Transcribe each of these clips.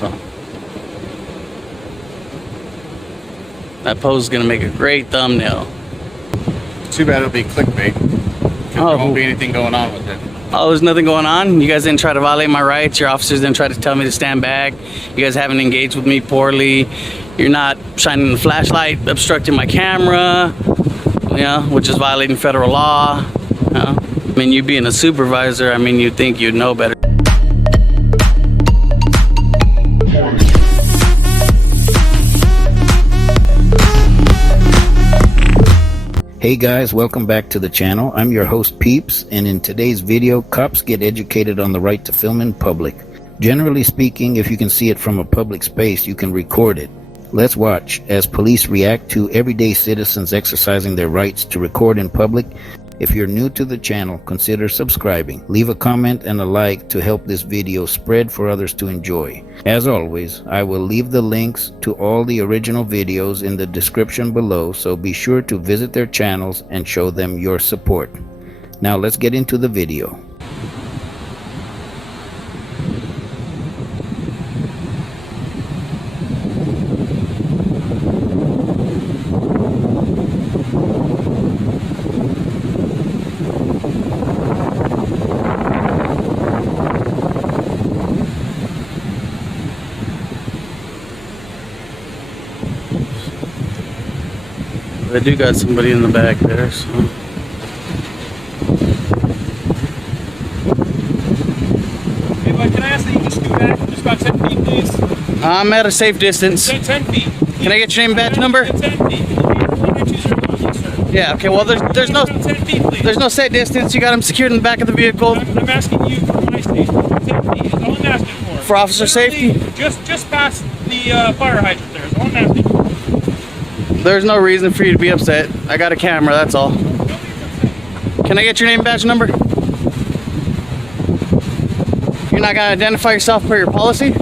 So that pose is gonna make a great thumbnail. Too bad it'll be clickbait. There won't be anything going on with it. Oh, there's nothing going on? You guys didn't try to violate my rights? Your officers didn't try to tell me to stand back? You guys haven't engaged with me poorly? You're not shining the flashlight, obstructing my camera, which is violating federal law. I mean, you being a supervisor, I mean, you'd think you'd know better. Hey guys, welcome back to the channel. I'm your host Peeps, and in today's video, cops get educated on the right to film in public. Generally speaking, if you can see it from a public space, you can record it. Let's watch as police react to everyday citizens exercising their rights to record in public. If you're new to the channel, consider subscribing. Leave a comment and a like to help this video spread for others to enjoy. As always, I will leave the links to all the original videos in the description below, so be sure to visit their channels and show them your support. Now let's get into the video. They do got somebody in the back there, so. Hey, bud, can I ask that you just scoot back just about 10 feet, please? I'm at a safe distance. 10 feet. Can I get your name and badge number? 10 feet. 1201, sir. Yeah, okay, well, there's no 10 feet, please. there's no set distance. You got him secured in the back of the vehicle. I'm asking you for my station. 10 feet is all I'm asking for. For officer safety? Just past the fire hydrant there is all I'm asking for. There's no reason for you to be upset. I got a camera, that's all. Can I get your name and badge number? You're not gonna identify yourself per your policy?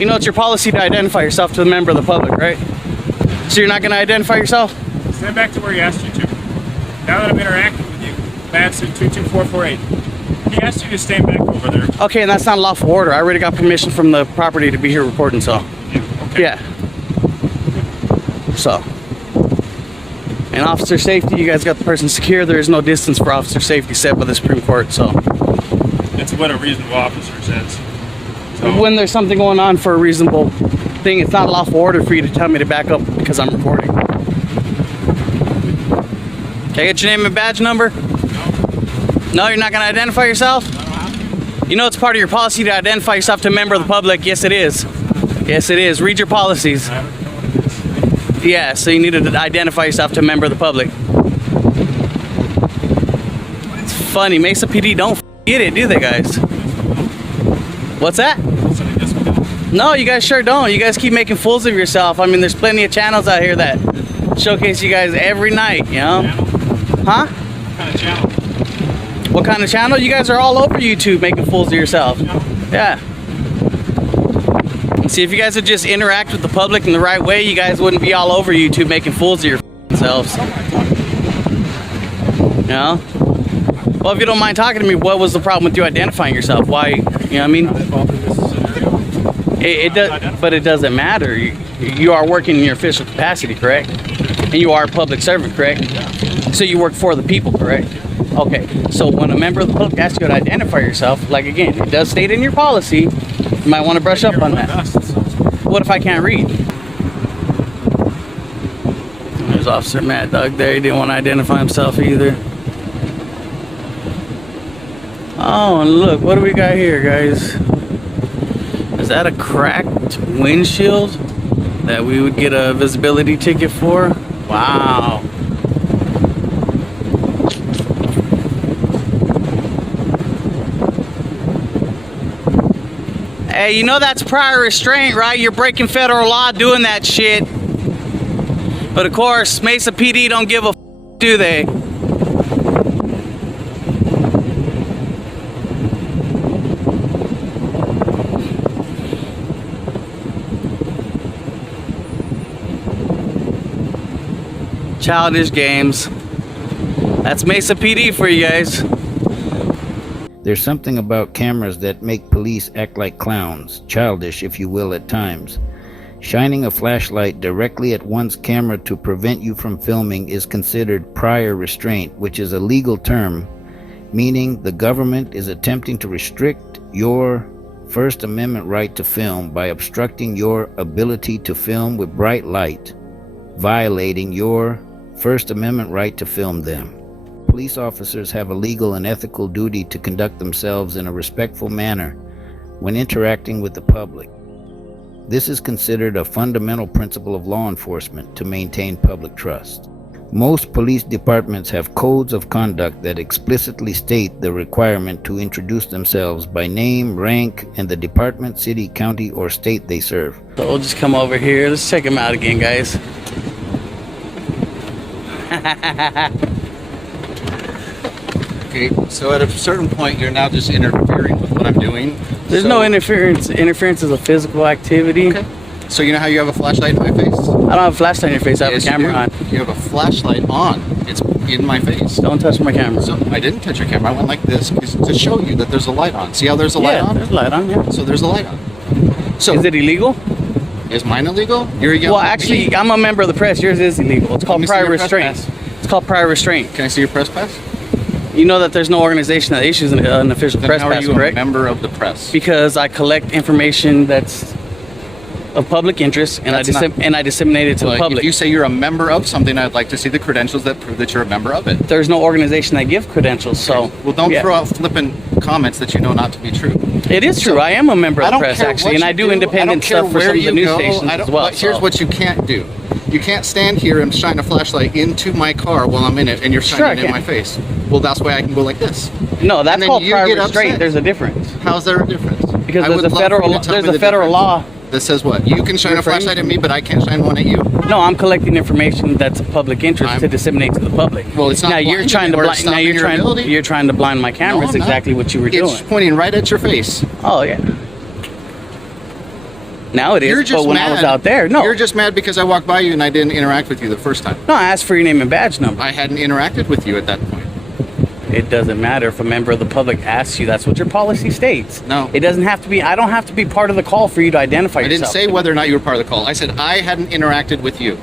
You know it's your policy to identify yourself to a member of the public, right? So you're not gonna identify yourself? Stand back to where he asked you to. Now that I'm interacting with you, bad suit 22448. He asked you to stand back over there. Okay, and that's not lawful order. I already got permission from the property to be here reporting, so. Okay. Yeah. So, and officer safety, you guys got the person secure. There is no distance for officer safety set by the Supreme Court, so. It's what a reasonable officer says. So, When there's something going on for a reasonable thing, it's not lawful order for you to tell me to back up because I'm recording. Can I get your name and badge number? No, you're not gonna identify yourself? You know it's part of your policy to identify yourself to a member of the public. Yes, it is. Yes, it is. Read your policies. Yeah, so you need to identify yourself to a member of the public. It's funny, Mesa PD don't get it, do they, guys? What's that? No, you guys sure don't. You guys keep making fools of yourself. I mean, there's plenty of channels out here that showcase you guys every night, you know? Huh? what kind of channel? What kind of channel? You guys are all over YouTube making fools of yourself. Yeah. See, if you guys would just interact with the public in the right way, you guys wouldn't be all over YouTube making fools of yourselves. You know? Well, if you don't mind talking to me, what was the problem with you identifying yourself? Why, you know what I mean? It does, but it doesn't matter. You are working in your official capacity, correct? And you are a public servant, correct? So you work for the people, correct? Okay, so when a member of the public asks you to identify yourself, like again, it does state in your policy, you might want to brush up on that. What if I can't read? There's Officer Mad Dog there. He didn't want to identify himself either. Oh, and look, what do we got here, guys? Is that a cracked windshield that we would get a visibility ticket for? Wow. Hey, you know that's prior restraint, right? You're breaking federal law doing that shit. But of course, Mesa PD don't give a f, do they? Childish games. That's Mesa PD for you guys. There's something about cameras that make police act like clowns, childish if you will at times. Shining a flashlight directly at one's camera to prevent you from filming is considered prior restraint, which is a legal term, meaning the government is attempting to restrict your First Amendment right to film by obstructing your ability to film with bright light, violating your First Amendment right to film them. Police officers have a legal and ethical duty to conduct themselves in a respectful manner when interacting with the public. This is considered a fundamental principle of law enforcement to maintain public trust. Most police departments have codes of conduct that explicitly state the requirement to introduce themselves by name, rank, and the department, city, county, or state they serve. So we'll just come over here. Let's check him out again, guys. Okay, so at a certain point, you're now just interfering with what I'm doing. There's no interference. Interference is a physical activity. Okay. So you know how you have a flashlight in my face? I don't have a flashlight in your face. I have Yes, a camera you on. do. You have a flashlight on. It's in my face. Don't touch my camera. So I didn't touch your camera. I went like this to show you that there's a light on. See how there's a light on? There's a light on. Yeah. So there's a light on. So Is it illegal? is mine illegal? You're yelling Well, at actually, me. I'm a member of the press. Yours is illegal. It's called me see prior your press restraint. pass. It's called prior restraint. Can I see your press pass? You know that there's no organization that issues an official Then press how are pass, you a correct? member of the press? Because I collect information that's of public interest and I disseminate it to the Like, public. if you say you're a member of something, I'd like to see the credentials that prove that you're a member of it. There's no organization that give credentials, so Well, don't yeah. throw out flippant comments that you know not to be true. It is true. So, I am a member of I the don't press, care actually, what and I you do independent care stuff for where some of the you news go. stations as well. But here's so. what you can't do. You can't stand here and shine a flashlight into my car while I'm in it, and you're Sure, I shining it in can. my face. Well, that's why I can go like this. No, that's and then called you prior get restraint. upset. There's a difference How's there a difference? because I there's would a love for federal you to tell there's me a the federal difference. law. That says what? You can shine a Refrain. flashlight at me, but I can't shine one at you. No, I'm collecting information that's of public interest I'm- to disseminate to the public. Well, it's not now you're blinding trying to or blind. Now stopping your ability. you're trying to blind my camera. No, It's I'm not. exactly what you were doing. It's pointing right at your face. Oh yeah. Now it is. You're just but when mad. I was out there, no. You're just mad because I walked by you and I didn't interact with you the first time. No, I asked for your name and badge number. I hadn't interacted with you at that point. It doesn't matter if a member of the public asks you. That's what your policy states. No. It doesn't have to be. I don't have to be part of the call for you to identify I didn't yourself. say whether or not you were part of the call. I said I hadn't interacted with you.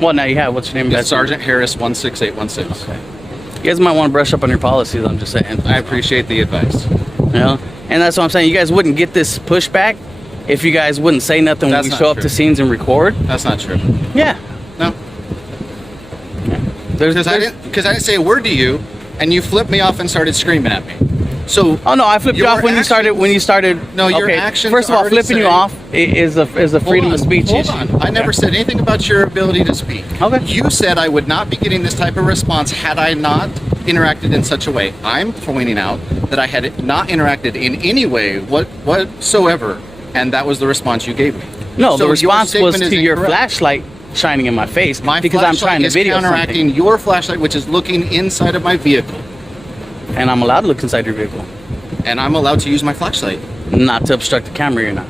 Well, now you have. What's your name? and It's badge number? Sergeant Harris 16816. Okay. You guys might want to brush up on your policies. I'm just saying. I appreciate the advice. You know, and that's what I'm saying. You guys wouldn't get this pushback if you guys wouldn't say nothing when That's we not show up true. to scenes and record. That's not true. Yeah. No. Because I didn't say a word to you, and you flipped me off and started screaming at me. So. Oh no, I flipped you Your off when you started. When you started. No, your okay, actions First of all, already flipping you say- off is a freedom of speech Hold issue. on. I never said anything about your ability to speak. Okay. You said I would not be getting this type of response had I not interacted in such a way. I'm pointing out that I had not interacted in any way whatsoever, and that was the response you gave me. No, So the your response was statement is to your incorrect. flashlight shining in my face My because I'm trying to is video counteracting something, your flashlight, which is looking inside of my vehicle, and I'm allowed to look inside your vehicle, and I'm allowed to use my flashlight. not to obstruct the camera. You're not.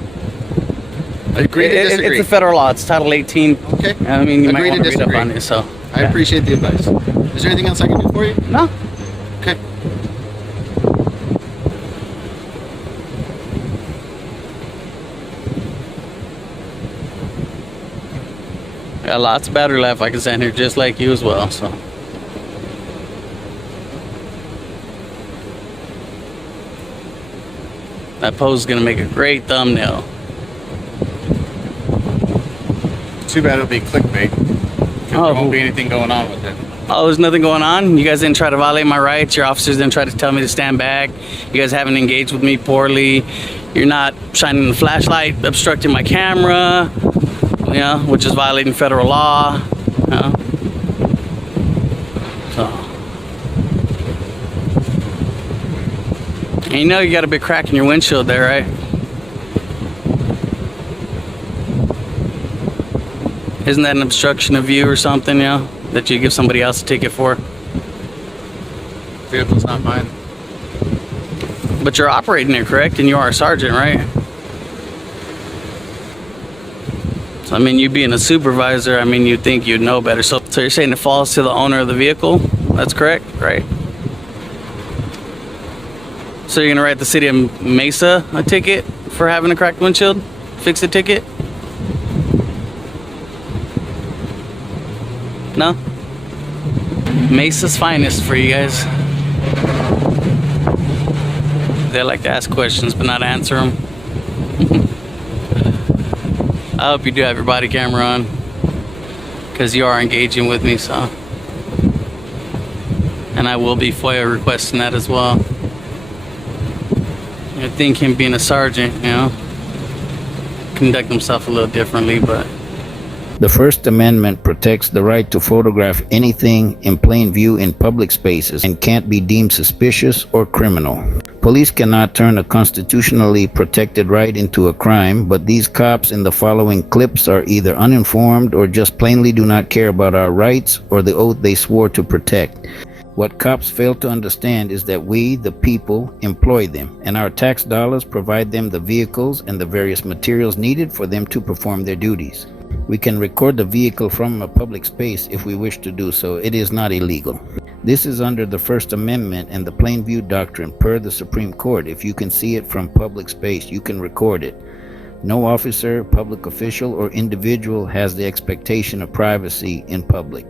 Agree to disagree. It's a federal law. It's Title 18. Okay. I mean, you might Agree to want to read up disagree. on it. So. I yeah. appreciate the advice. Is there anything else I can do for you? No. Okay. Got lots of battery left. I can stand here just like you as well. So. That pose is gonna make a great thumbnail. Too bad it'll be clickbait. Oh. There won't be anything going on with it. Oh, there's nothing going on. You guys didn't try to violate my rights. Your officers didn't try to tell me to stand back. You guys haven't engaged with me poorly. You're not shining the flashlight, obstructing my camera, you know, which is violating federal law. You know? So. And you know you got a big crack in your windshield there, right? Isn't that an obstruction of view or something, you know, that you give somebody else a ticket for? Vehicle's not mine. But you're operating it, correct? And you are a sergeant, right? So, I mean, you being a supervisor, I mean, you'd think you'd know better. So you're saying it falls to the owner of the vehicle? That's correct, right? So you're gonna write the city of Mesa a ticket for having a cracked windshield? Fix the ticket? No? Mesa's finest for you guys. They like to ask questions but not answer them. I hope you do have your body camera on, because you are engaging with me, so. And I will be FOIA requesting that as well. I think him being a sergeant, you know, conduct himself a little differently, but. The First Amendment protects the right to photograph anything in plain view in public spaces and can't be deemed suspicious or criminal. Police cannot turn a constitutionally protected right into a crime, but these cops in the following clips are either uninformed or just plainly do not care about our rights or the oath they swore to protect. What cops fail to understand is that we, the people, employ them, and our tax dollars provide them the vehicles and the various materials needed for them to perform their duties. We can record the vehicle from a public space if we wish to do so. It is not illegal. This is under the First Amendment and the plain view doctrine per the Supreme Court. If you can see it from public space, you can record it. No officer, public official, or individual has the expectation of privacy in public.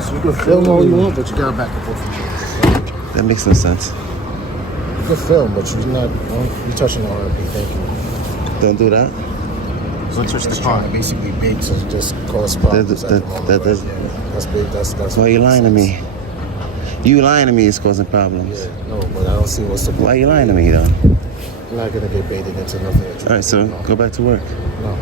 So you can film all you want, but you gotta back up both of you. That makes no sense. You can film, but you're touching the RP. Thank you. Don't do that. Don't touch the car. Basically big, so just cause problems. That's big. That's why are you lying to me? You lying to me is causing problems. Yeah, no, but I don't see what's the point. Why are you lying to me though? You're not gonna get baited into nothing. All right, so go back to work. No,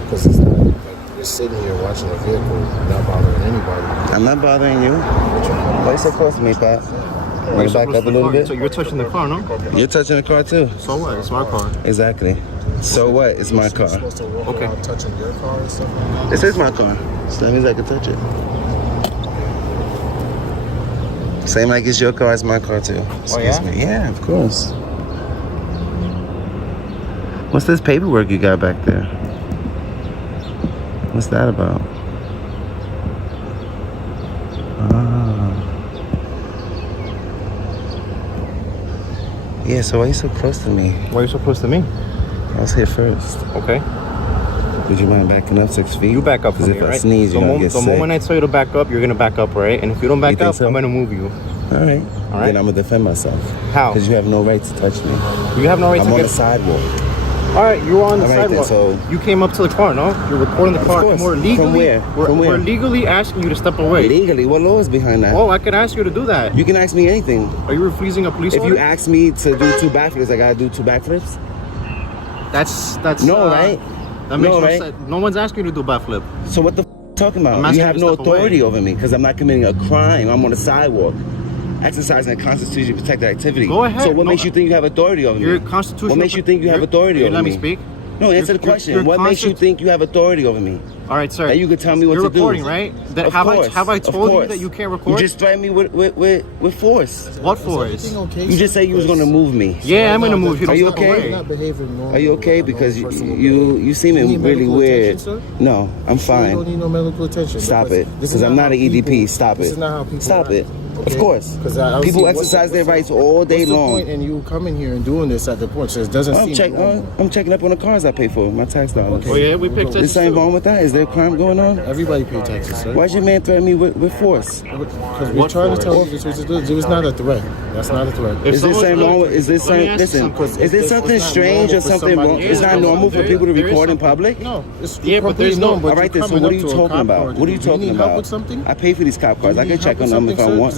because it's not like you're sitting here watching a vehicle, not bothering anybody. I'm not bothering you. Why you so close to me, Pat? Want to back up a little bit? So you're touching the car, no? You're touching the car too. So what? It's my car. Exactly. So what? It's my car. You're supposed to walk around touching your car and stuff like that. This is my car. So that means I can touch it. Same like it's your car, it's my car too. Excuse me. Yeah, of course. What's this paperwork you got back there? What's that about? Yeah, so why are you so close to me? Why are you so close to me? I was here first. Okay. Would you mind backing up 6 feet? You back up Because from if me, I right? sneeze, you're gonna get sick. The moment I tell you to back up, you're gonna back up, right? And if you don't back think up, so? I'm gonna move you. All right. All right. Then I'm gonna defend myself. How? Because you have no right to touch me. You have no right I'm to on get... the sidewalk. All right, you were on the All right, then, sidewalk. so- You came up to the car, no? You're recording the Of car. course. We're legally, From where? From where? We're legally asking you to step away. Legally, what law is behind that? Oh, I could ask you to do that. You can ask me anything. Are you refusing a police If order? you ask me to do 2 backflips, I gotta do 2 backflips? That's No, right? That makes No, no right? sense. No one's asking you to do a backflip. So what the talking I'm about? asking You you have to no step away. authority over me because I'm not committing a crime. I'm on the sidewalk. Exercising a constitutionally protected activity. Go ahead. So what No, makes you think you have authority over You're me? constitutional. What makes you think you have authority over Let me? me speak. No, answer the You're- question. you're What makes you think you have authority over me? All right, sir. That you could tell me what You're to do. recording, right? That, Of have course, I of told you course. that you can't You record? just threatened me with force. What force? Everything okay, You just sir? said you was gonna move me. Yeah, I'm gonna move you. Are Don't you step okay? You're away. not behaving normally. Are you okay? Like a Because normal person would you behave. seeming You need really medical weird. attention, sir? No, I'm You don't fine. need no medical attention. Stop because it. this is Because I'm not how an EDP. people- Stop This it. is not how people Stop act, it. okay? Of course. 'Cause I don't People see exercise their rights all day what's the long. point in you coming here and doing this at the point? So it doesn't seem normal. I'm checking up on the cars I pay for, my tax dollars. Oh yeah, we picked There's something wrong with that? Is there a crime going on? Everybody pay taxes, sir. Why'd your man threaten me with force? Because we're trying to tell you this was not a threat. That's not a threat. Is there something wrong with, is there something, listen, is there something strange or something wrong? It's not normal for people to record in public? No, it's Yeah, but there's completely no- normal. All right then, so what are you talking about? What are you talking Do you need help about? with something? I pay for these cop cars. I can check on them if I want.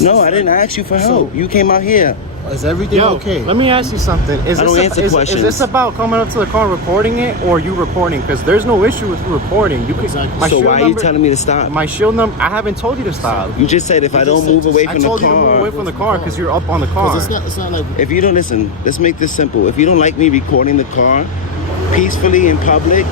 No, I didn't ask you for help. You came out here. Is everything Yo, okay? let me ask you something. I don't answer Is questions. this about coming up to the car and recording it, or you recording? Because there's no issue with you recording. You can. Exactly. My So shield why are you number- telling me to stop? My shield number. I haven't told you to stop. You just said if I don't move away I from the told you to move away car. from the car because you're up on the car. It's not like If you don't listen, let's make this simple. If you don't like me recording the car peacefully in public,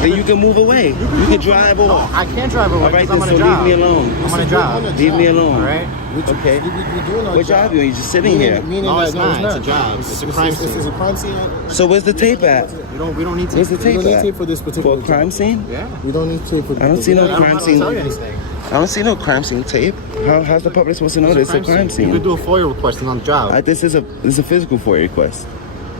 then you can move away. You can drive No, off. I can't drive away. All right, 'cause I'm then, on a so job. leave me alone. I'm on a job. Leave me alone. All right. Okay. we're doing our What job are you? You're just sitting here. Meaning No, that, it's not. It's a job. It's a crime scene. It's a crime scene. So where's the tape at? We don't need to. Where's the We tape don't need at? tape for this particular For a crime job. scene? Yeah. We don't need tape for I don't see no I don't crime have to scene. tell you anything. I don't see no crime scene tape. How's the public supposed to know this is a crime You scene? could do a FOIA request and on the job. This is a physical FOIA request.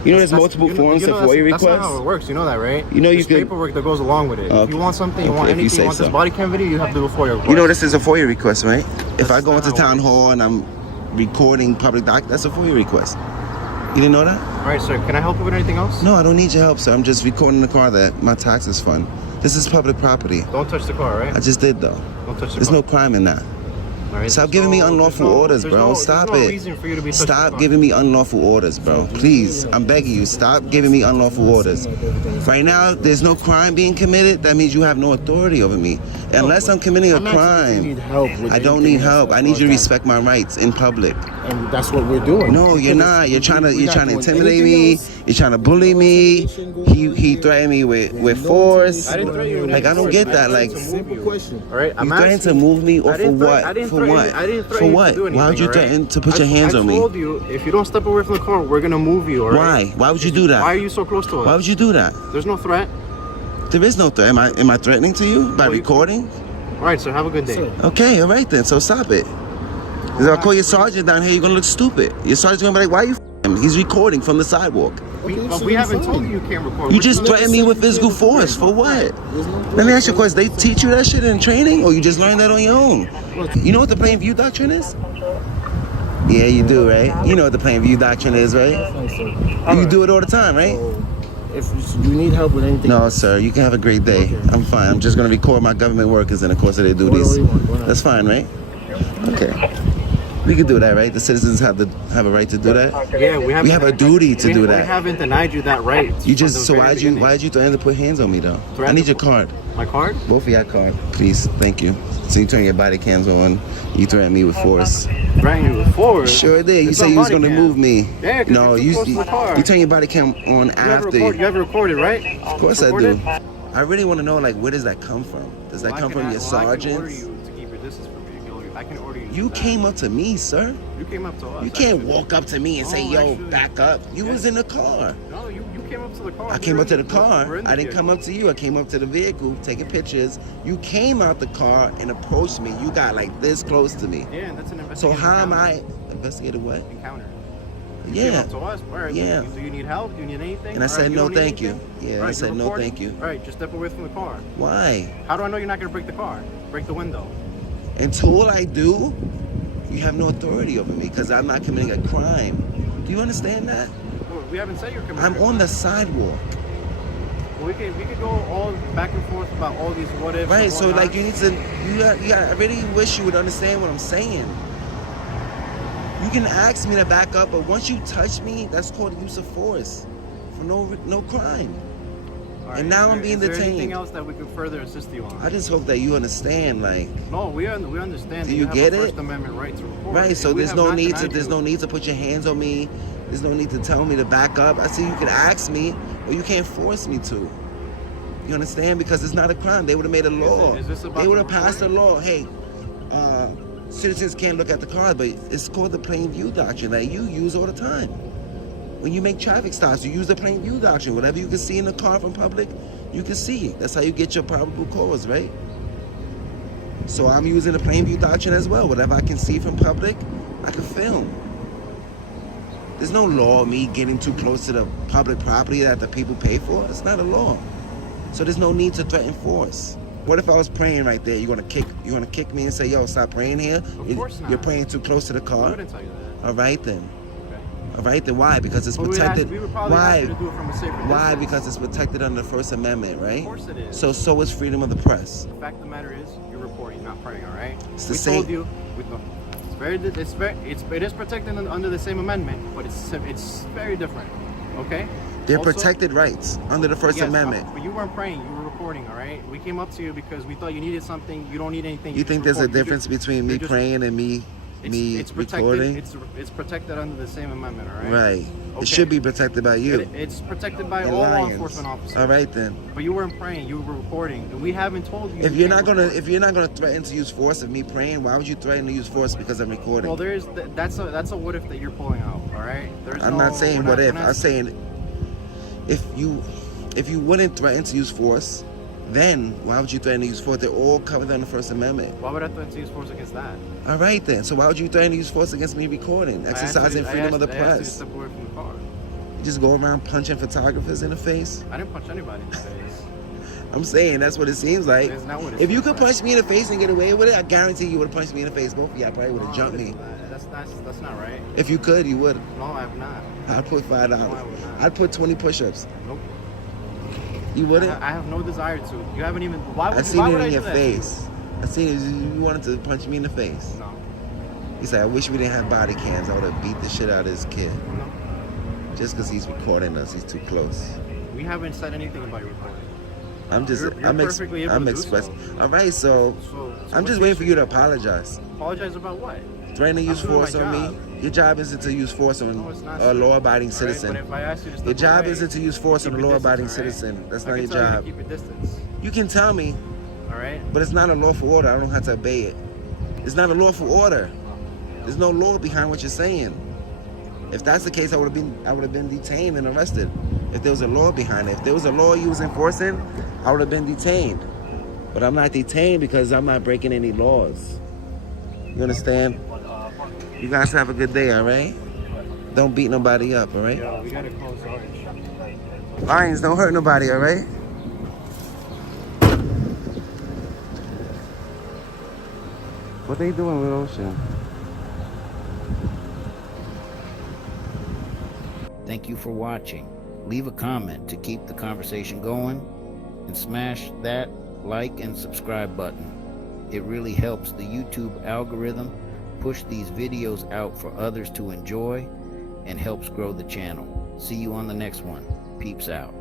You know, there's multiple forms of FOIA That's not how requests. it works. You know that, right? You know, you There's could- paperwork that goes along with it. Okay. If you want something, you Okay, want if you anything, say you want this so. body cam video, you have to do a FOIA request. You know, this is a FOIA request, right? If I That's go not into how it town works. hall and I'm recording public doc, that's a FOIA request. You didn't know that? All right, sir. Can I help you with anything else? No, I don't need your help, sir. I'm just recording the car that my taxes fund. This is public property. Don't touch the car, right? I just did though. Don't touch the There's car. no crime in that. All right, Stop there's giving me no- unlawful there's no- orders, there's bro. no- Stop there's no it. reason for you to be touching the Stop car. giving me unlawful orders, bro. Please, I'm begging you. Stop giving me unlawful orders. Right now, there's no crime being committed. That means you have no authority over me. Unless I'm committing a I'm asking if you crime, need help with I don't anything need help. else I need you to like that. respect my rights in public. And that's what we're doing. No, you're not. You're trying to We're not doing intimidate anything me. else. You're trying to bully me. He threatened me with force. I didn't threaten you with Like, I don't force. get that. I Like, threatened to Simple move you. question. All right, I'm you threatened to asking- move me, or I for didn't threaten- what? I didn't For threaten what? you- I didn't For threaten you to what? do anything, Why would you all right? threaten to put your hands on I me? told you, if you don't step away from the car, we're gonna move you, all right? Why? Why would you do that? Why are you so close to us? Why would you do that? There's no threat. There is no threat. Am I threatening to you by Well, you- recording? All right, so have a good day. Sir. Okay, all right then. So stop it. Because if I call your sergeant down here, you're gonna look stupid. Your sergeant's gonna be like, "Why are you f***ing him? He's recording from the sidewalk." But we haven't told you you can't record. You We're just threatened me with physical force. For what? Let me ask you a question. They teach you that shit in training, or you just learned that on your own? You know what the plain view doctrine is? Yeah, you do, right? You know what the plain view doctrine is, right? You do it all the time, right? If you need help with anything, No, sir. You can have a great day. Okay. I'm fine. I'm just gonna record my government workers in the course of their Whatever duties. you want, go ahead. That's fine, right? Okay. We can do that, right? The citizens have a right to do that. Yeah, we We have a duty to do We that. haven't denied you that right. You from just the so very why'd you beginning. threaten to put hands on me though? I Threaten need to your put- card. My card? Both of your card, please. Thank you. So you turn your body cams on. You threaten me with force. Threaten you with force? Sure did. You It's say on you was body gonna cam. move me. Yeah, 'cause No, you're too close to the car. you turn your body cam on after. You have it recorded, right? Of course I Recorded? do. I really want to know, like, where does that come from? Does that Well, I come can from your ask- well, I can order sergeants? you to keep your distance from me. I can order you. to You do that. came up to me, sir. You came up to us. You can't actually. walk up to me and say, Oh, "Yo, actually, back up." You yeah. was in the car. No, you came up to the car. I We came were up to in the car. we're in the I didn't come vehicle. up to you. I came up to the vehicle, taking pictures. You came out the car and approached me. You got like this close to me. Yeah, and that's an So investigation. how am I investigated what? Encounter. You came Yeah. up to us. All right, Yeah. Do you need help? Do you need anything? And I All said, right, you no, don't need thank you. anything? Yeah, All I right, said, you're no, recording? thank you. All right, just step away from the car. Why? How do I know you're not going to break the car? Break the window. Until I do, you have no authority over me because I'm not committing a crime. Do you understand that? Well, we haven't said you're committing. I'm on the sidewalk. Well, we could go all back and forth about all these what ifs. Right, and so whatnot. like I really wish you would understand what I'm saying. You can ask me to back up, but once you touch me, that's called use of force for no crime. All right, and now I'm is being there anything detained. else that we could further assist you on? I just hope that you understand, like, No, we understand. Do that you have get a it? First Amendment right to record. right? So And we there's have no not need to denied you. put your hands on me. There's no need to tell me to back up. I say you could ask me, or you can't force me to. You understand? Because it's not a crime. They would have made a law. is this about They would have the passed a recording? law. Hey, citizens can't look at the car, but it's called the plain view doctrine that you use all the time. When you make traffic stops, you use the plain view doctrine. Whatever you can see in the car from public, you can see. That's how you get your probable cause, right? So I'm using the plain view doctrine as well. Whatever I can see from public, I can film. There's no law of me getting too close to the public property that the people pay for. It's not a law. So there's no need to threaten force. What if I was praying right there? You're gonna kick me and say, "Yo, stop praying here"? Of course not. You're praying too close to the We car. wouldn't tell you that. All right then. Okay. All right then. Why? Because it's But protected. we would probably ask you to Why? do it from a safer Why? distance. Because it's protected under the First Amendment, right? Of course it is. So is freedom of the press. The fact of the matter is, you're reporting, not praying. All right. It's the we same- told you. It is protected under the same amendment, but it's very different. Okay. They're Also- protected rights under the First Yes, Amendment. But you weren't praying. You were recording. All right. We came up to you because we thought you needed something. You don't need anything. You think just there's a record. You difference just- between me you're just- praying and me It's protected. recording? It's protected under the same amendment. All right. Right. Okay. It should be protected by you. It's protected by and all law lions. enforcement officers. All right then. But you weren't praying. You were recording, and we haven't told you. If you you're can't not record. gonna threaten to use force of me praying, why would you threaten to use force because I'm recording? Well, that's a what if that you're pulling out. All right. I'm not saying what if. I'm saying if you wouldn't threaten to use force, then why would you threaten to use force? They're all covered under the First Amendment. Why would I threaten to use force against that? All right then. So why would you threaten to use force against me recording, exercising freedom of the I asked you to press? step away from the car. You just go around punching photographers in the face? I didn't punch anybody in the face. I'm saying that's what it seems like. That's not what it If you seems could like. punch me in the face and get away with it, I guarantee you would have punched me in the face. Both of you probably would have jumped me. That's not right. If you could, you would. No, I'm not. I'd put $5. No, I would not. I'd put 20 push-ups. Nope. You wouldn't? I have no desire to. You haven't even. Why would I you? seen Why it would in I your do that to you? face. I seen it. You wanted to punch me in the face. No. He said, I wish we didn't have body cams. I would have beat the shit out of this kid. No. Just because he's recording us. He's too close. We haven't said anything about your recording. I'm just, You're I'm perfectly able to do expressing. so. All right, so So I'm what's just the waiting for issue? you to apologize. Apologize about what? Threatening to use I'm doing my force on me. Your job isn't to use force on No, it's not, a sir. law-abiding All right, citizen. but if I ask you to step Your job away, isn't to use force on a keep your law-abiding distance, all right? citizen. That's I not can your tell you to job. keep your distance. You can tell me, All right. but it's not a lawful order. I don't have to obey it. It's not a lawful order. There's no law behind what you're saying. If that's the case, I would have been detained and arrested. If there was a law behind it. If there was a law you was enforcing, I would have been detained. But I'm not detained because I'm not breaking any laws. You understand? You guys have a good day, all right? Don't beat nobody up, all right? Yo, we gotta close orange. Lions, don't hurt nobody, all right? What they doing with Ocean? Thank you for watching. Leave a comment to keep the conversation going, and smash that like and subscribe button. It really helps the YouTube algorithm push these videos out for others to enjoy and helps grow the channel. See you on the next one. Peeps out.